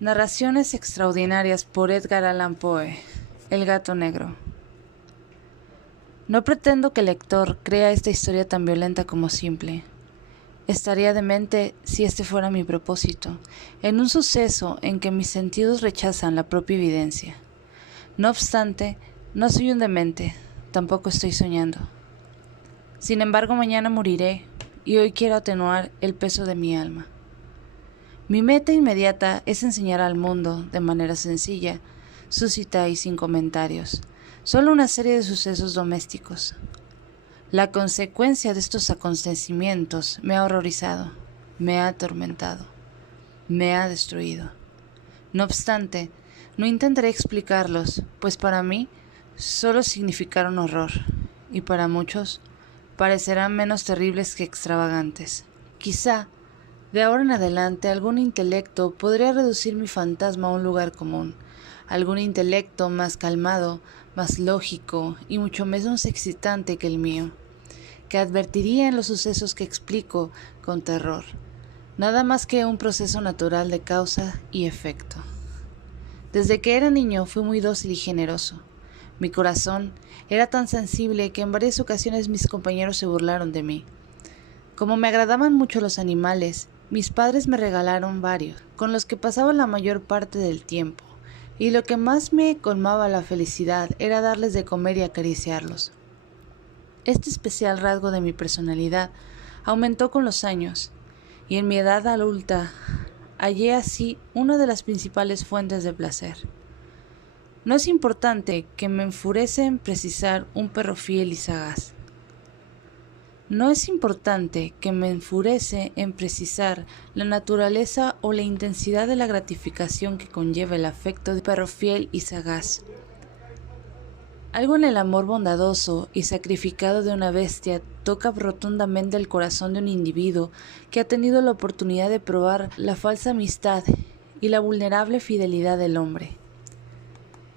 Narraciones extraordinarias por Edgar Allan Poe. El gato negro. No pretendo que el lector crea esta historia tan violenta como simple. Estaría demente si este fuera mi propósito, en un suceso en que mis sentidos rechazan la propia evidencia. No obstante, no soy un demente, tampoco estoy soñando. Sin embargo, mañana moriré y hoy quiero atenuar el peso de mi alma. Mi meta inmediata es enseñar al mundo, de manera sencilla, súcita y sin comentarios, solo una serie de sucesos domésticos. La consecuencia de estos acontecimientos me ha horrorizado, me ha atormentado, me ha destruido. No obstante, no intentaré explicarlos, pues para mí solo significaron horror, y para muchos parecerán menos terribles que extravagantes. Quizá, de ahora en adelante, algún intelecto podría reducir mi fantasma a un lugar común, algún intelecto más calmado, más lógico y mucho menos excitante que el mío, que advertiría en los sucesos que explico con terror, nada más que un proceso natural de causa y efecto. Desde que era niño fui muy dócil y generoso. Mi corazón era tan sensible que en varias ocasiones mis compañeros se burlaron de mí. Como me agradaban mucho los animales, mis padres me regalaron varios, con los que pasaba la mayor parte del tiempo, y lo que más me colmaba la felicidad era darles de comer y acariciarlos. Este especial rasgo de mi personalidad aumentó con los años, y en mi edad adulta hallé así una de las principales fuentes de placer. No es importante que me enfurece en precisar un perro fiel y sagaz. No es importante que me enfurece en precisar la naturaleza o la intensidad de la gratificación que conlleva el afecto de perro fiel y sagaz. Algo en el amor bondadoso y sacrificado de una bestia toca rotundamente el corazón de un individuo que ha tenido la oportunidad de probar la falsa amistad y la vulnerable fidelidad del hombre.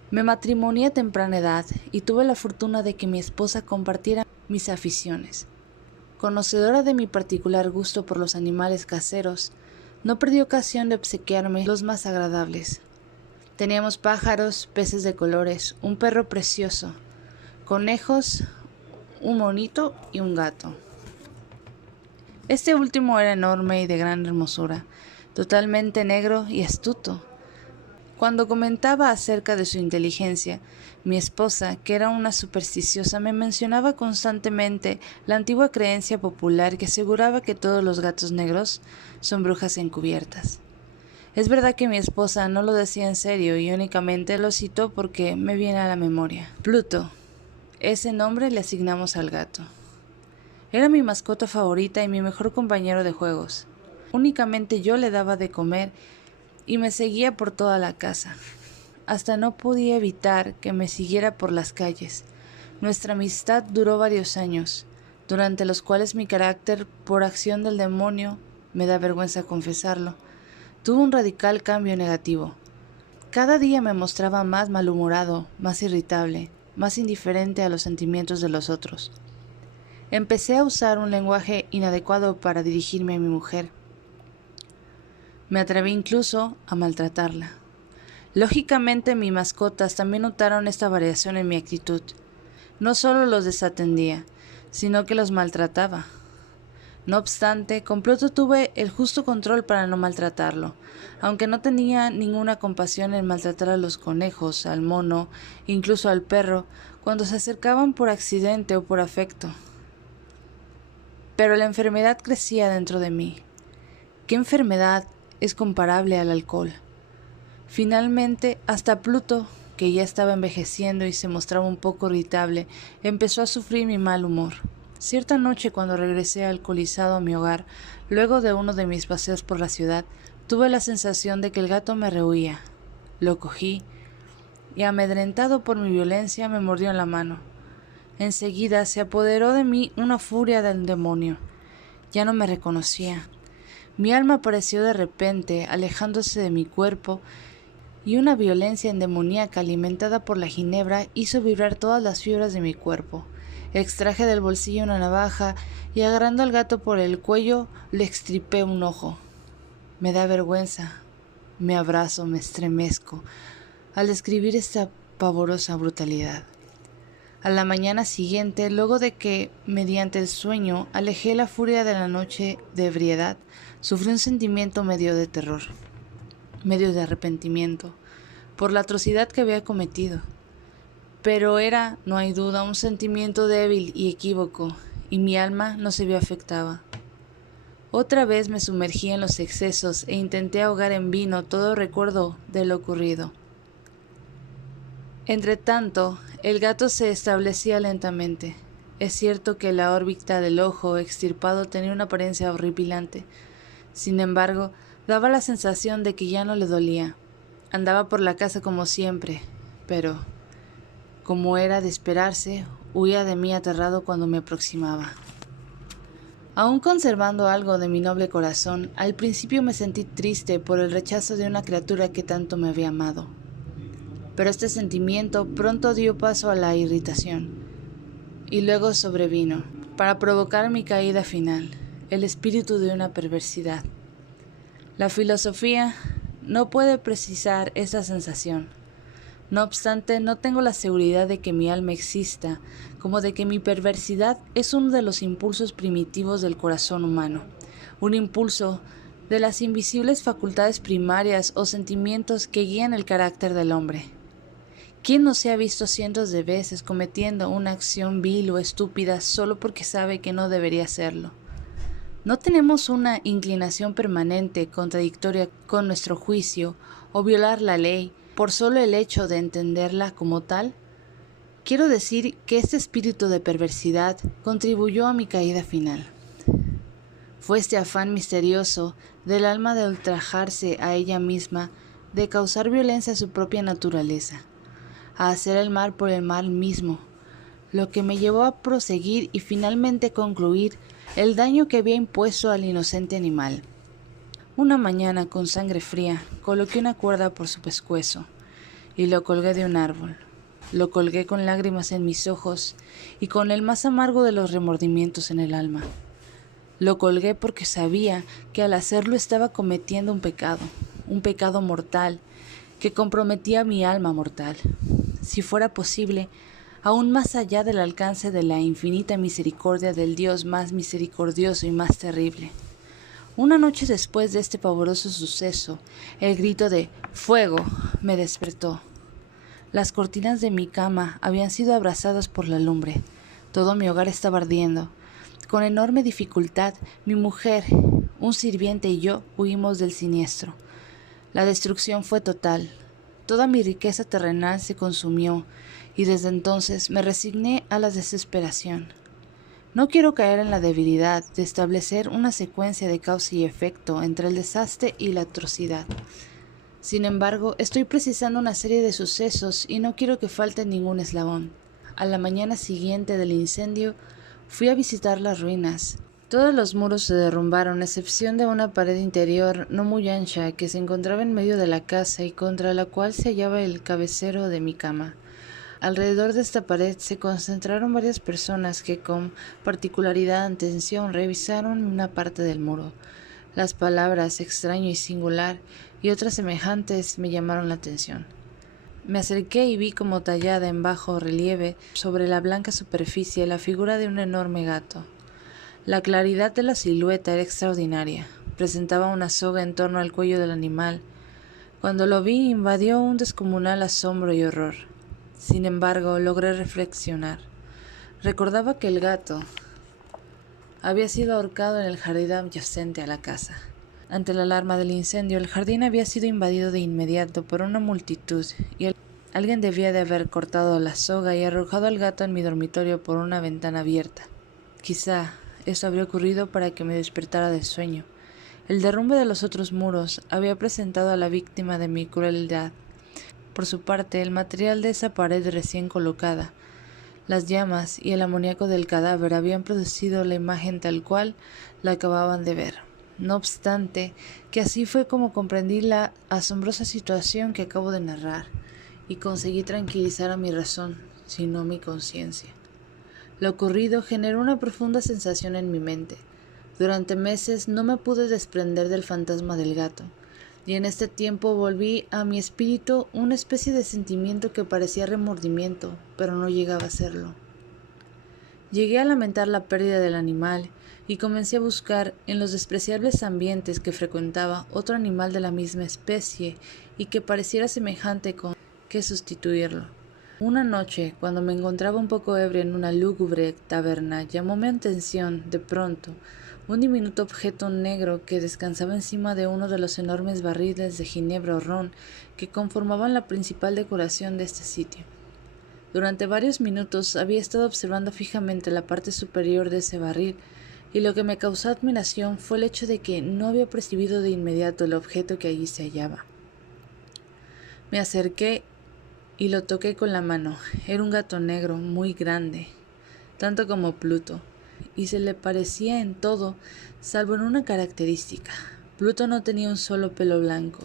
Me matrimonié a temprana edad y tuve la fortuna de que mi esposa compartiera mis aficiones. Conocedora de mi particular gusto por los animales caseros, no perdí ocasión de obsequiarme los más agradables. Teníamos pájaros, peces de colores, un perro precioso, conejos, un monito y un gato. Este último era enorme y de gran hermosura, totalmente negro y astuto. Cuando comentaba acerca de su inteligencia, mi esposa, que era una supersticiosa, me mencionaba constantemente la antigua creencia popular que aseguraba que todos los gatos negros son brujas encubiertas. Es verdad que mi esposa no lo decía en serio y únicamente lo citó porque me viene a la memoria. Pluto, ese nombre le asignamos al gato. Era mi mascota favorita y mi mejor compañero de juegos. Únicamente yo le daba de comer y me seguía por toda la casa. Hasta no podía evitar que me siguiera por las calles. Nuestra amistad duró varios años, durante los cuales mi carácter, por acción del demonio, me da vergüenza confesarlo, tuvo un radical cambio negativo. Cada día me mostraba más malhumorado, más irritable, más indiferente a los sentimientos de los otros. Empecé a usar un lenguaje inadecuado para dirigirme a mi mujer. Me atreví incluso a maltratarla. Lógicamente, mis mascotas también notaron esta variación en mi actitud. No solo los desatendía, sino que los maltrataba. No obstante, con Pluto tuve el justo control para no maltratarlo, aunque no tenía ninguna compasión en maltratar a los conejos, al mono, incluso al perro, cuando se acercaban por accidente o por afecto. Pero la enfermedad crecía dentro de mí. ¿Qué enfermedad es comparable al alcohol? Finalmente, hasta Pluto, que ya estaba envejeciendo y se mostraba un poco irritable, empezó a sufrir mi mal humor. Cierta noche, cuando regresé alcoholizado a mi hogar, luego de uno de mis paseos por la ciudad, tuve la sensación de que el gato me rehuía. Lo cogí y, amedrentado por mi violencia, me mordió en la mano. Enseguida se apoderó de mí una furia del demonio. Ya no me reconocía. Mi alma apareció de repente, alejándose de mi cuerpo, y una violencia endemoníaca alimentada por la ginebra hizo vibrar todas las fibras de mi cuerpo. Extraje del bolsillo una navaja y, agarrando al gato por el cuello, le extirpé un ojo. Me da vergüenza, Me abrazo, me estremezco al describir esta pavorosa brutalidad. A la mañana siguiente, luego de que, mediante el sueño, alejé la furia de la noche de ebriedad, sufrí un sentimiento medio de terror, medio de arrepentimiento, por la atrocidad que había cometido. Pero era, no hay duda, un sentimiento débil y equívoco, y mi alma no se vio afectada. Otra vez me sumergí en los excesos e intenté ahogar en vino todo recuerdo de lo ocurrido. Entretanto, el gato se establecía lentamente. Es cierto que la órbita del ojo extirpado tenía una apariencia horripilante. Sin embargo, daba la sensación de que ya no le dolía. Andaba por la casa como siempre, pero, como era de esperarse, huía de mí aterrado cuando me aproximaba. Aún conservando algo de mi noble corazón, al principio me sentí triste por el rechazo de una criatura que tanto me había amado. Pero este sentimiento pronto dio paso a la irritación, y luego sobrevino, para provocar mi caída final, el espíritu de una perversidad. La filosofía no puede precisar esa sensación. No obstante, no tengo la seguridad de que mi alma exista, como de que mi perversidad es uno de los impulsos primitivos del corazón humano, un impulso de las invisibles facultades primarias o sentimientos que guían el carácter del hombre. ¿Quién no se ha visto cientos de veces cometiendo una acción vil o estúpida solo porque sabe que no debería hacerlo? ¿No tenemos una inclinación permanente contradictoria con nuestro juicio o violar la ley por solo el hecho de entenderla como tal? Quiero decir que este espíritu de perversidad contribuyó a mi caída final. Fue este afán misterioso del alma de ultrajarse a ella misma, de causar violencia a su propia naturaleza, a hacer el mal por el mal mismo, lo que me llevó a proseguir y finalmente concluir el daño que había impuesto al inocente animal. Una mañana, con sangre fría, coloqué una cuerda por su pescuezo y lo colgué de un árbol. Lo colgué con lágrimas en mis ojos y con el más amargo de los remordimientos en el alma. Lo colgué porque sabía que al hacerlo estaba cometiendo un pecado mortal, que comprometía mi alma mortal. Si fuera posible, aún más allá del alcance de la infinita misericordia del Dios más misericordioso y más terrible. Una noche después de este pavoroso suceso, el grito de ¡fuego! Me despertó. Las cortinas de mi cama habían sido abrasadas por la lumbre. Todo mi hogar estaba ardiendo. Con enorme dificultad, mi mujer, un sirviente y yo huimos del siniestro. La destrucción fue total. Toda mi riqueza terrenal se consumió y desde entonces me resigné a la desesperación. No quiero caer en la debilidad de establecer una secuencia de causa y efecto entre el desastre y la atrocidad. Sin embargo, estoy precisando una serie de sucesos y no quiero que falte ningún eslabón. A la mañana siguiente del incendio, fui a visitar las ruinas. Todos los muros se derrumbaron, a excepción de una pared interior no muy ancha que se encontraba en medio de la casa y contra la cual se hallaba el cabecero de mi cama. Alrededor de esta pared se concentraron varias personas que con particularidad de atención revisaron una parte del muro. Las palabras extraño y singular y otras semejantes me llamaron la atención. Me acerqué y vi como tallada en bajo relieve sobre la blanca superficie la figura de un enorme gato. La claridad de la silueta era extraordinaria. Presentaba una soga en torno al cuello del animal. Cuando lo vi, invadió un descomunal asombro y horror. Sin embargo, logré reflexionar. Recordaba que el gato había sido ahorcado en el jardín adyacente a la casa. Ante la alarma del incendio, el jardín había sido invadido de inmediato por una multitud y alguien debía de haber cortado la soga y arrojado al gato en mi dormitorio por una ventana abierta. Quizá eso habría ocurrido para que me despertara del sueño. El derrumbe de los otros muros había presentado a la víctima de mi crueldad. Por su parte, el material de esa pared recién colocada, las llamas y el amoníaco del cadáver habían producido la imagen tal cual la acababan de ver. No obstante, que así fue como comprendí la asombrosa situación que acabo de narrar y conseguí tranquilizar a mi razón, si no mi conciencia. Lo ocurrido generó una profunda sensación en mi mente. Durante meses no me pude desprender del fantasma del gato. y en este tiempo volví a mi espíritu una especie de sentimiento que parecía remordimiento, pero no llegaba a serlo. Llegué a lamentar la pérdida del animal y comencé a buscar en los despreciables ambientes que frecuentaba otro animal de la misma especie y que pareciera semejante con que sustituirlo. Una noche, cuando me encontraba un poco ebrio en una lúgubre taberna, llamó mi atención, de pronto, un diminuto objeto negro que descansaba encima de uno de los enormes barriles de ginebra o ron que conformaban la principal decoración de este sitio. Durante varios minutos había estado observando fijamente la parte superior de ese barril, y lo que me causó admiración fue el hecho de que no había percibido de inmediato el objeto que allí se hallaba. Me acerqué y lo toqué con la mano. Era un gato negro, muy grande, tanto como Pluto, y se le parecía en todo, salvo en una característica. Pluto no tenía un solo pelo blanco.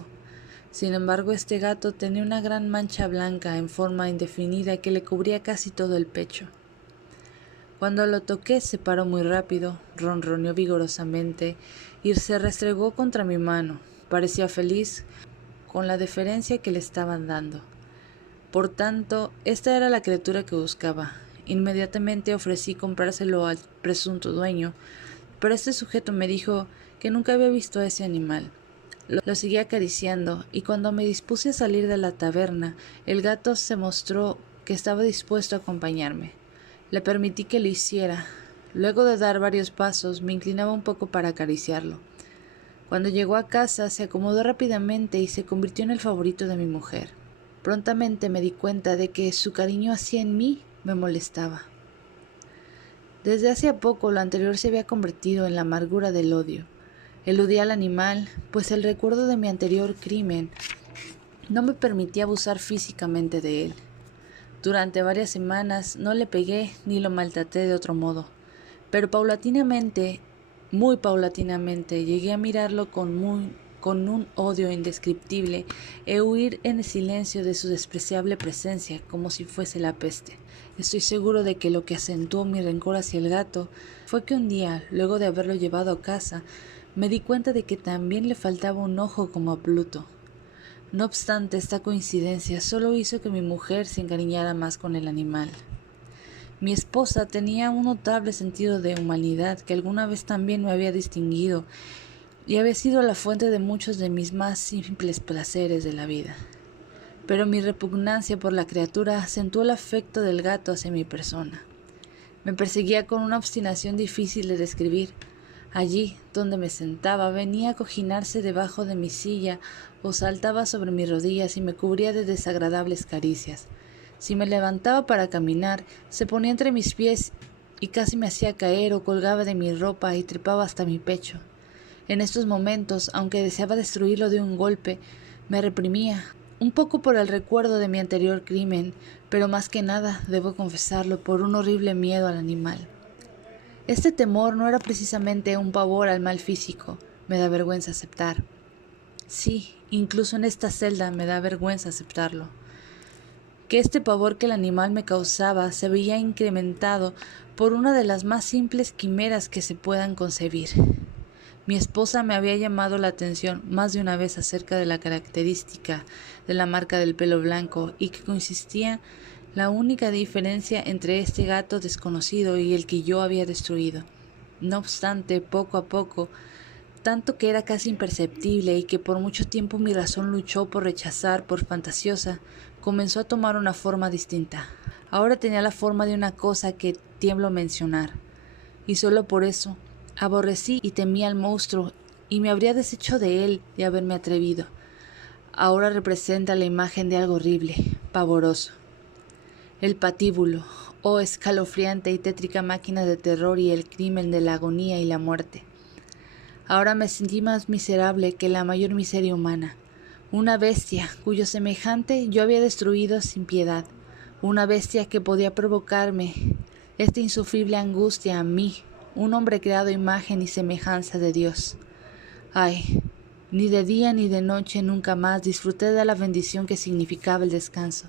Sin embargo, este gato tenía una gran mancha blanca en forma indefinida que le cubría casi todo el pecho. Cuando lo toqué se paró muy rápido, ronroneó vigorosamente y se restregó contra mi mano. Parecía feliz con la deferencia que le estaban dando. Por tanto, esta era la criatura que buscaba. Inmediatamente ofrecí comprárselo al presunto dueño, pero este sujeto me dijo que nunca había visto a ese animal. Lo seguí acariciando, y cuando me dispuse a salir de la taberna, el gato se mostró que estaba dispuesto a acompañarme. Le permití que lo hiciera. Luego de dar varios pasos, me inclinaba un poco para acariciarlo. Cuando llegó a casa, se acomodó rápidamente y se convirtió en el favorito de mi mujer. Prontamente me di cuenta de que su cariño hacia en mí me molestaba. Desde hacía poco lo anterior se había convertido en la amargura del odio. Eludí al animal, pues el recuerdo de mi anterior crimen no me permitía abusar físicamente de él. Durante varias semanas no le pegué ni lo maltraté de otro modo, pero muy paulatinamente, llegué a mirarlo con un odio indescriptible e huir en el silencio de su despreciable presencia como si fuese la peste. Estoy seguro de que lo que acentuó mi rencor hacia el gato fue que un día, luego de haberlo llevado a casa, me di cuenta de que también le faltaba un ojo como a Pluto. No obstante, esta coincidencia solo hizo que mi mujer se encariñara más con el animal. Mi esposa tenía un notable sentido de humanidad que alguna vez también me había distinguido y había sido la fuente de muchos de mis más simples placeres de la vida. Pero mi repugnancia por la criatura acentuó el afecto del gato hacia mi persona. Me perseguía con una obstinación difícil de describir. Allí, donde me sentaba, venía a cojinarse debajo de mi silla o saltaba sobre mis rodillas y me cubría de desagradables caricias. Si me levantaba para caminar, se ponía entre mis pies y casi me hacía caer o colgaba de mi ropa y trepaba hasta mi pecho. En estos momentos, aunque deseaba destruirlo de un golpe, me reprimía, un poco por el recuerdo de mi anterior crimen, pero más que nada, debo confesarlo, por un horrible miedo al animal. Este temor no era precisamente un pavor al mal físico, me da vergüenza aceptar. Sí, incluso en esta celda me da vergüenza aceptarlo. Que este pavor que el animal me causaba se veía incrementado por una de las más simples quimeras que se puedan concebir. Mi esposa me había llamado la atención más de una vez acerca de la característica de la marca del pelo blanco y que consistía la única diferencia entre este gato desconocido y el que yo había destruido. No obstante, poco a poco, tanto que era casi imperceptible y que por mucho tiempo mi razón luchó por rechazar por fantasiosa, comenzó a tomar una forma distinta. Ahora tenía la forma de una cosa que tiemblo mencionar, y solo por eso aborrecí y temí al monstruo y me habría deshecho de él de haberme atrevido. Ahora representa la imagen de algo horrible, pavoroso. El patíbulo, oh escalofriante y tétrica máquina de terror y el crimen de la agonía y la muerte. Ahora me sentí más miserable que la mayor miseria humana. Una bestia cuyo semejante yo había destruido sin piedad. Una bestia que podía provocarme esta insufrible angustia a mí, un hombre creado a imagen y semejanza de Dios. Ay, ni de día ni de noche nunca más disfruté de la bendición que significaba el descanso.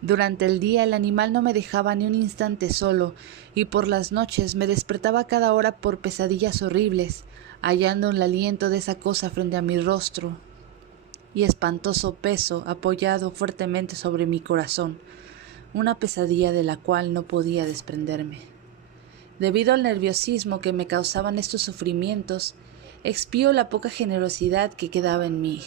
Durante el día el animal no me dejaba ni un instante solo, y por las noches me despertaba cada hora por pesadillas horribles, hallando el aliento de esa cosa frente a mi rostro, y espantoso peso apoyado fuertemente sobre mi corazón, una pesadilla de la cual no podía desprenderme. Debido al nerviosismo que me causaban estos sufrimientos, expío la poca generosidad que quedaba en mí.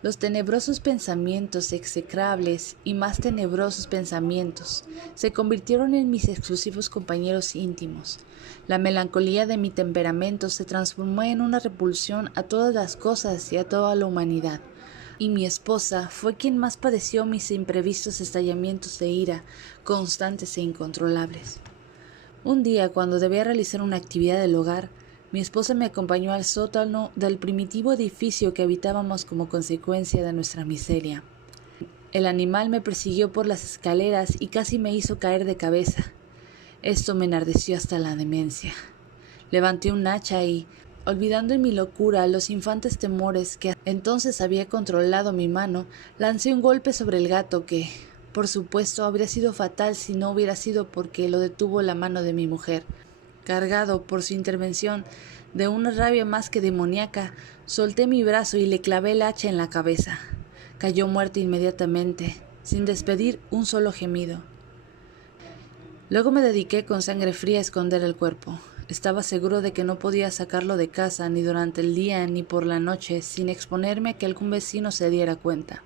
Los tenebrosos pensamientos execrables y más tenebrosos pensamientos se convirtieron en mis exclusivos compañeros íntimos. La melancolía de mi temperamento se transformó en una repulsión a todas las cosas y a toda la humanidad. Y mi esposa fue quien más padeció mis imprevistos estallamientos de ira, constantes e incontrolables. Un día, cuando debía realizar una actividad del hogar, mi esposa me acompañó al sótano del primitivo edificio que habitábamos como consecuencia de nuestra miseria. El animal me persiguió por las escaleras y casi me hizo caer de cabeza. Esto me enardeció hasta la demencia. Levanté un hacha y, olvidando en mi locura los infantes temores que entonces había controlado mi mano, lancé un golpe sobre el gato que, por supuesto, habría sido fatal si no hubiera sido porque lo detuvo la mano de mi mujer. Cargado por su intervención de una rabia más que demoníaca, solté mi brazo y le clavé el hacha en la cabeza. Cayó muerto inmediatamente, sin despedir un solo gemido. Luego me dediqué con sangre fría a esconder el cuerpo. Estaba seguro de que no podía sacarlo de casa ni durante el día ni por la noche sin exponerme a que algún vecino se diera cuenta.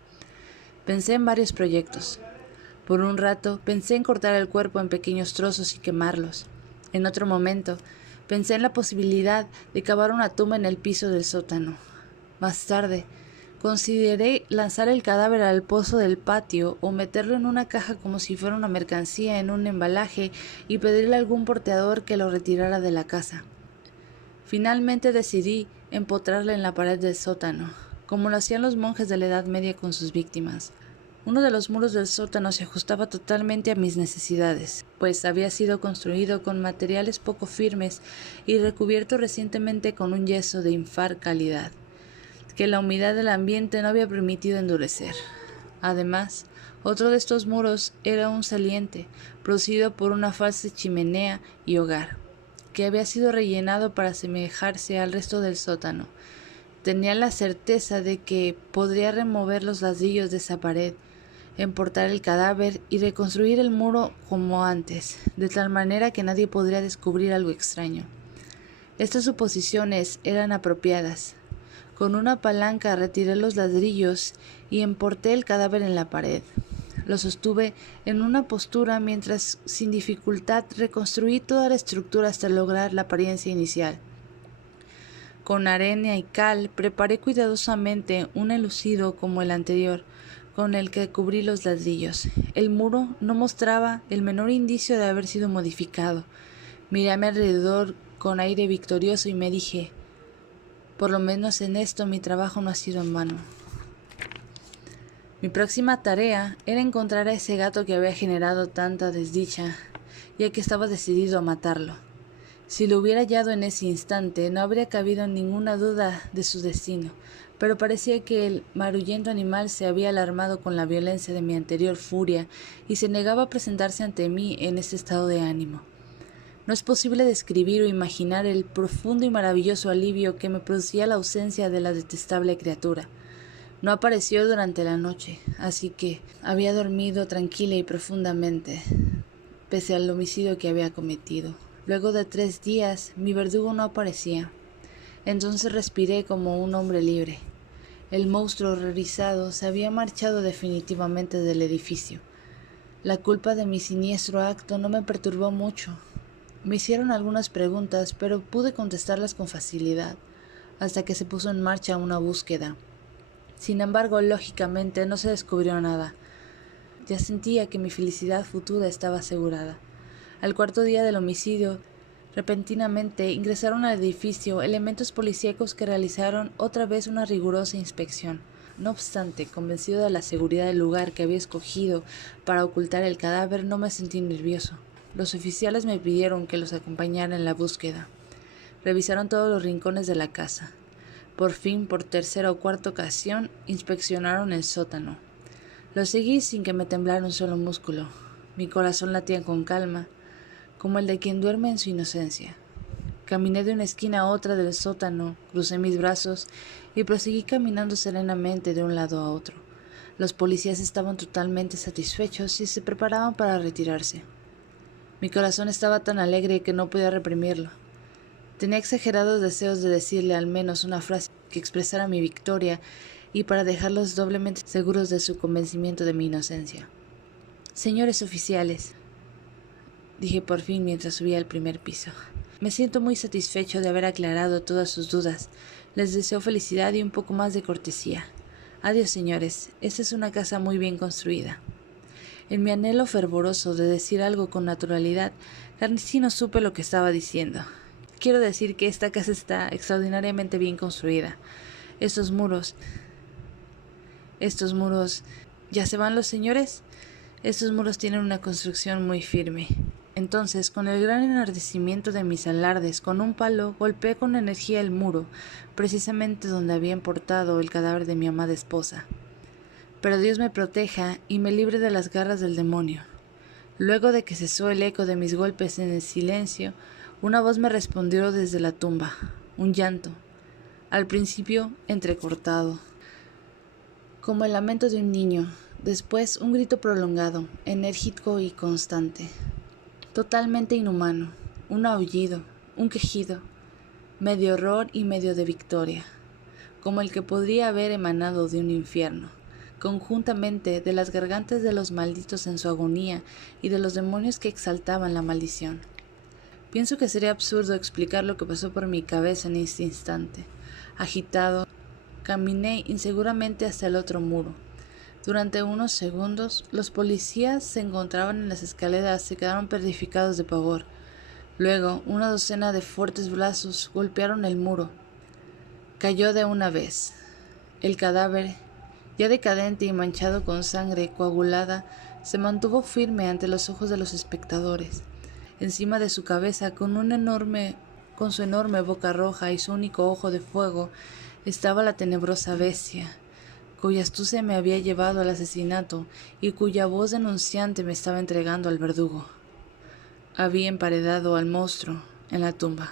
Pensé en varios proyectos. Por un rato pensé en cortar el cuerpo en pequeños trozos y quemarlos. En otro momento, pensé en la posibilidad de cavar una tumba en el piso del sótano. Más tarde, consideré lanzar el cadáver al pozo del patio o meterlo en una caja como si fuera una mercancía en un embalaje y pedirle a algún porteador que lo retirara de la casa. Finalmente decidí empotrarla en la pared del sótano, como lo hacían los monjes de la Edad Media con sus víctimas. Uno de los muros del sótano se ajustaba totalmente a mis necesidades, pues había sido construido con materiales poco firmes y recubierto recientemente con un yeso de inferior calidad, que la humedad del ambiente no había permitido endurecer. Además, otro de estos muros era un saliente, producido por una falsa chimenea y hogar, que había sido rellenado para asemejarse al resto del sótano. Tenía la certeza de que podría remover los ladrillos de esa pared, emportar el cadáver y reconstruir el muro como antes, de tal manera que nadie podría descubrir algo extraño. Estas suposiciones eran apropiadas. Con una palanca retiré los ladrillos y emporté el cadáver en la pared. Lo sostuve en una postura mientras sin dificultad reconstruí toda la estructura hasta lograr la apariencia inicial. Con arena y cal preparé cuidadosamente un enlucido como el anterior, con el que cubrí los ladrillos. El muro no mostraba el menor indicio de haber sido modificado. Miré a mi alrededor con aire victorioso y me dije, por lo menos en esto mi trabajo no ha sido en vano. Mi próxima tarea era encontrar a ese gato que había generado tanta desdicha, ya que estaba decidido a matarlo. Si lo hubiera hallado en ese instante, no habría cabido ninguna duda de su destino, pero parecía que el marullento animal se había alarmado con la violencia de mi anterior furia y se negaba a presentarse ante mí en ese estado de ánimo. No es posible describir o imaginar el profundo y maravilloso alivio que me producía la ausencia de la detestable criatura. No apareció durante la noche, así que había dormido tranquila y profundamente, pese al homicidio que había cometido. Luego de 3 días, mi verdugo no aparecía. Entonces respiré como un hombre libre. El monstruo horrorizado se había marchado definitivamente del edificio. La culpa de mi siniestro acto no me perturbó mucho. Me hicieron algunas preguntas, pero pude contestarlas con facilidad, hasta que se puso en marcha una búsqueda. Sin embargo, lógicamente no se descubrió nada. Ya sentía que mi felicidad futura estaba asegurada. Al 4.º día del homicidio, repentinamente ingresaron al edificio elementos policíacos que realizaron otra vez una rigurosa inspección. No obstante, convencido de la seguridad del lugar que había escogido para ocultar el cadáver, no me sentí nervioso. Los oficiales me pidieron que los acompañara en la búsqueda. Revisaron todos los rincones de la casa. Por fin, por 3.ª o 4.ª ocasión, inspeccionaron el sótano. Lo seguí sin que me temblara un solo músculo. Mi corazón latía con calma, como el de quien duerme en su inocencia. Caminé de una esquina a otra del sótano, crucé mis brazos y proseguí caminando serenamente de un lado a otro. Los policías estaban totalmente satisfechos y se preparaban para retirarse. Mi corazón estaba tan alegre que no podía reprimirlo. Tenía exagerados deseos de decirle al menos una frase que expresara mi victoria y para dejarlos doblemente seguros de su convencimiento de mi inocencia. «Señores oficiales», dije por fin mientras subía al primer piso, «me siento muy satisfecho de haber aclarado todas sus dudas. Les deseo felicidad y un poco más de cortesía. Adiós, señores, esta es una casa muy bien construida». En mi anhelo fervoroso de decir algo con naturalidad, casi no supe lo que estaba diciendo. Quiero decir que esta casa está extraordinariamente bien construida. Estos muros... ¿Ya se van los señores? Estos muros tienen una construcción muy firme. Entonces, con el gran enardecimiento de mis alardes, con un palo golpeé con energía el muro, precisamente donde habían portado el cadáver de mi amada esposa. Pero Dios me proteja y me libre de las garras del demonio. Luego de que cesó el eco de mis golpes en el silencio, una voz me respondió desde la tumba, un llanto, al principio entrecortado, como el lamento de un niño, después un grito prolongado, enérgico y constante, totalmente inhumano, un aullido, un quejido, medio horror y medio de victoria, como el que podría haber emanado de un infierno, conjuntamente de las gargantas de los malditos en su agonía y de los demonios que exaltaban la maldición. Pienso que sería absurdo explicar lo que pasó por mi cabeza en este instante. Agitado, caminé inseguramente hasta el otro muro. Durante unos segundos, los policías se encontraban en las escaleras y quedaron petrificados de pavor. Luego, una docena de fuertes brazos golpearon el muro. Cayó de una vez. El cadáver, ya decadente y manchado con sangre coagulada, se mantuvo firme ante los ojos de los espectadores. Encima de su cabeza, con su enorme boca roja y su único ojo de fuego, estaba la tenebrosa bestia, cuya astucia me había llevado al asesinato y cuya voz denunciante me estaba entregando al verdugo. Había emparedado al monstruo en la tumba.